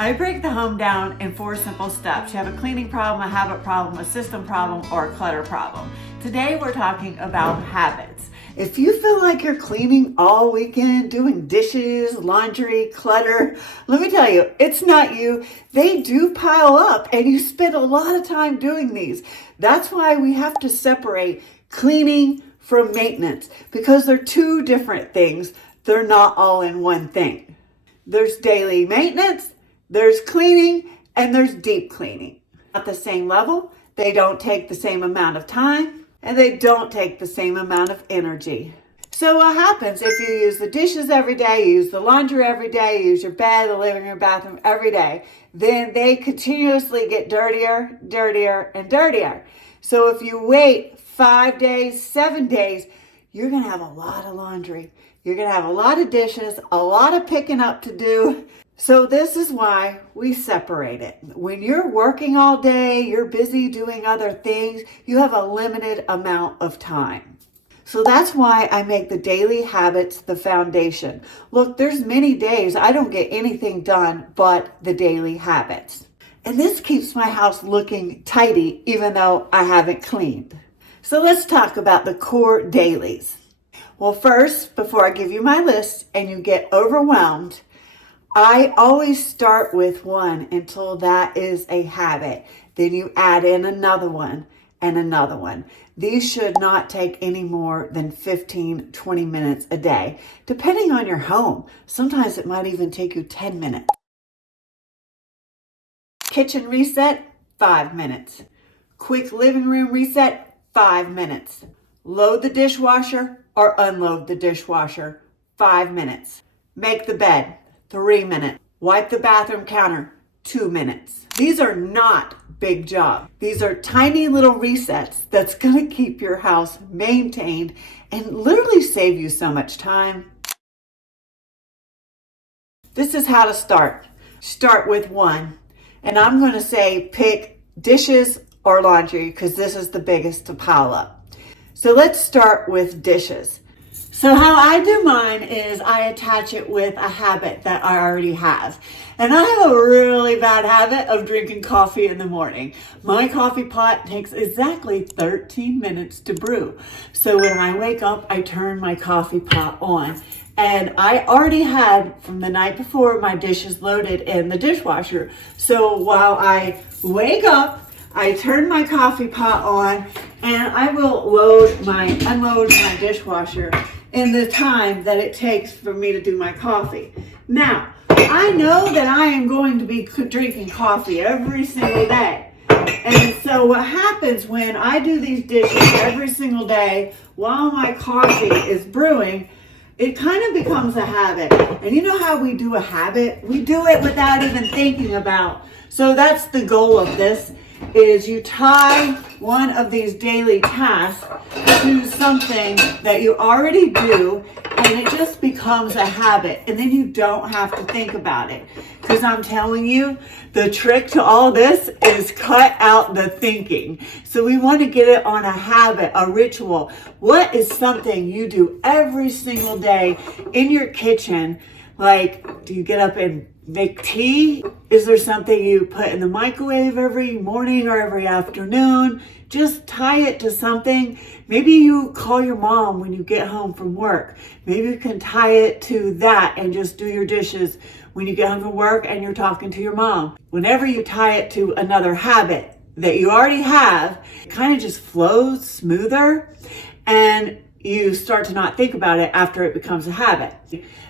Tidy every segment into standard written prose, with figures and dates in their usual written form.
I break the home down in 4 simple steps. You have a cleaning problem, a habit problem, a system problem, or a clutter problem. Today we're talking about habits. If you feel like you're cleaning all weekend, doing dishes, laundry, clutter, let me tell you, it's not you. They do pile up and you spend a lot of time doing these. That's why we have to separate cleaning from maintenance, because they're 2 different things. They're not all in one thing. There's daily maintenance, there's cleaning, and there's deep cleaning. At the same level, they don't take the same amount of time, and they don't take the same amount of energy. So what happens if you use the dishes every day, you use the laundry every day, you use your bed, the living room, bathroom every day, then they continuously get dirtier, dirtier, and dirtier. So if you wait 5 days, 7 days, you're going to have a lot of laundry. You're going to have a lot of dishes, a lot of picking up to do. So this is why we separate it. When you're working all day, you're busy doing other things, you have a limited amount of time. So that's why I make the daily habits the foundation. Look, there's many days I don't get anything done but the daily habits. And this keeps my house looking tidy even though I haven't cleaned. So let's talk about the core dailies. Well, first, before I give you my list and you get overwhelmed, I always start with one until that is a habit. Then you add in another one and another one. These should not take any more than 15, 20 minutes a day, depending on your home. Sometimes it might even take you 10 minutes. Kitchen reset, 5 minutes. Quick living room reset, 5 minutes. Load the dishwasher or unload the dishwasher, 5 minutes. Make the bed, 3 minutes. Wipe the bathroom counter, 2 minutes. These are not big jobs. These are tiny little resets that's going to keep your house maintained and literally save you so much time. This is how to start. Start with 1. And I'm going to say pick dishes or laundry because this is the biggest to pile up. So let's start with dishes. So how I do mine is I attach it with a habit that I already have. And I have a really bad habit of drinking coffee in the morning. My coffee pot takes exactly 13 minutes to brew. So when I wake up, I turn my coffee pot on. And I already had, from the night before, my dishes loaded in the dishwasher. So while I wake up, I turn my coffee pot on and I will unload my dishwasher in the time that it takes for me to do my coffee. Now, I know that I am going to be drinking coffee every single day. And so what happens when I do these dishes every single day while my coffee is brewing, it kind of becomes a habit. And you know how we do a habit? We do it without even thinking about. So that's the goal of this, is you tie one of these daily tasks to something that you already do, and it just becomes a habit, and then you don't have to think about it. Because I'm telling you, the trick to all this is cut out the thinking. So we want to get it on a habit, a ritual. What is something you do every single day in your kitchen? Like, do you get up and make tea? Is there something you put in the microwave every morning or every afternoon? Just tie it to something. Maybe you call your mom when you get home from work. Maybe you can tie it to that and just do your dishes when you get home from work and you're talking to your mom. Whenever you tie it to another habit that you already have, it kind of just flows smoother and you start to not think about it after it becomes a habit.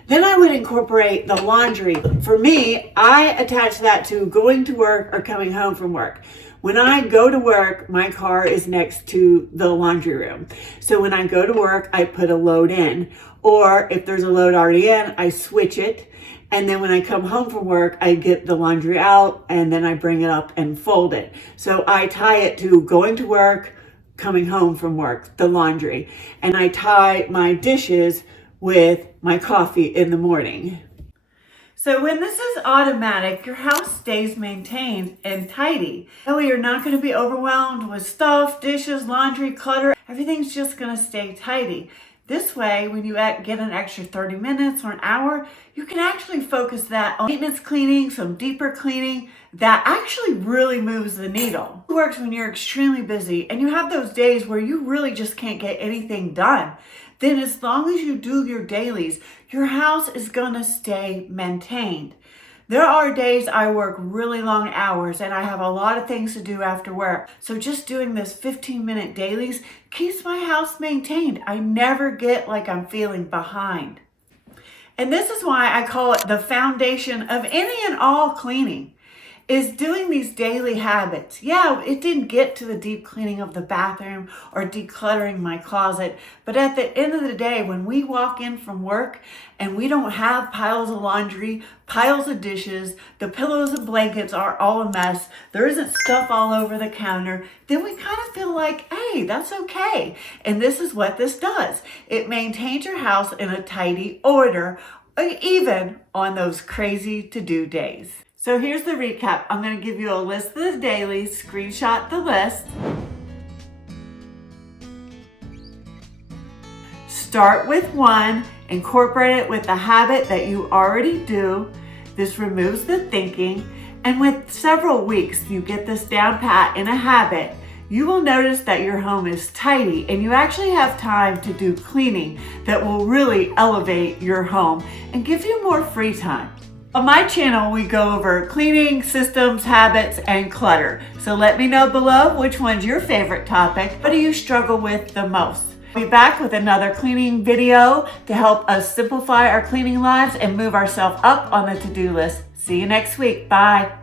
Then I would incorporate the laundry. For me, I attach that to going to work or coming home from work. When I go to work, my car is next to the laundry room. So when I go to work, I put a load in. Or if there's a load already in, I switch it. And then when I come home from work, I get the laundry out and then I bring it up and fold it. So I tie it to going to work, coming home from work, the laundry. And I tie my dishes with my coffee in the morning. So when this is automatic, your house stays maintained and tidy. That way you're not going to be overwhelmed with stuff, dishes, laundry, clutter. Everything's just going to stay tidy. This way, when you get an extra 30 minutes or an hour, you can actually focus that on maintenance cleaning, some deeper cleaning that actually really moves the needle. It works when you're extremely busy and you have those days where you really just can't get anything done. Then as long as you do your dailies, your house is gonna stay maintained. There are days I work really long hours and I have a lot of things to do after work. So just doing this 15-minute dailies keeps my house maintained. I never get like I'm feeling behind. And this is why I call it the foundation of any and all cleaning, is doing these daily habits. Yeah, it didn't get to the deep cleaning of the bathroom or decluttering my closet, but at the end of the day, when we walk in from work and we don't have piles of laundry, piles of dishes, the pillows and blankets are all a mess, there isn't stuff all over the counter, then we kind of feel like, hey, that's okay. And this is what this does. It maintains your house in a tidy order, even on those crazy to-do days. So here's the recap. I'm going to give you a list of the dailies, screenshot the list. Start with one, incorporate it with the habit that you already do. This removes the thinking. And with several weeks, you get this down pat in a habit, you will notice that your home is tidy and you actually have time to do cleaning that will really elevate your home and give you more free time. On my channel, we go over cleaning, systems, habits, and clutter. So let me know below which one's your favorite topic. What do you struggle with the most? I'll be back with another cleaning video to help us simplify our cleaning lives and move ourselves up on the to-do list. See you next week. Bye.